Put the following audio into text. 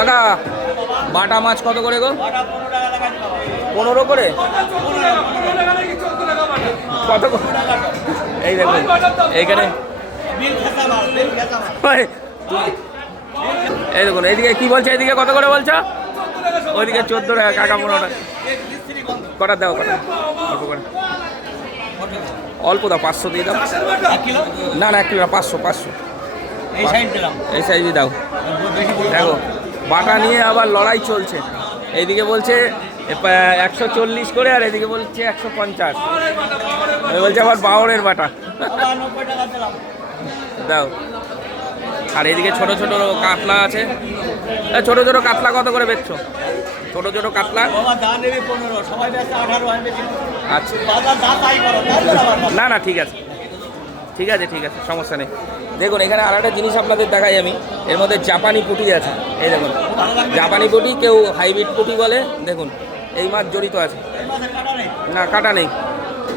দাদা বাটা মাছ কত করে গো? 15 করে। কত? এই দেখুন এইখানে এই দেখুন এইদিকে কি বলছে, এইদিকে কত করে বলছো? ওইদিকে 14 টাকা, কাকা 15 টাকা। কটা দাও, কটা অল্প করে, অল্প দাও, 500 দিয়ে দাও। না না 1 কিলো না, 500 এই সাইজই দাও। দেখো বাটা নিয়ে আবার লড়াই চলছে, এইদিকে বলছে 140 করে আর এদিকে বলছে 150, বলছে আবার বাওরের বাটা দাও। আর এদিকে ছোট ছোট কাতলা আছে, ছোট ছোট কাতলা কত করে বেচছো? ছোট ছোট কাতলা আচ্ছা, না না ঠিক আছে ঠিক আছে ঠিক আছে, সমস্যা নেই। দেখুন এখানে আর একটা জিনিস আপনাদের দেখাই আমি, এর মধ্যে জাপানি পুঁটি আছে। এই দেখুন জাপানি পুঁটি, কেউ হাইব্রিড পুঁটি বলে। দেখুন এই মাছ জড়িত আছে, না কাটা নেই।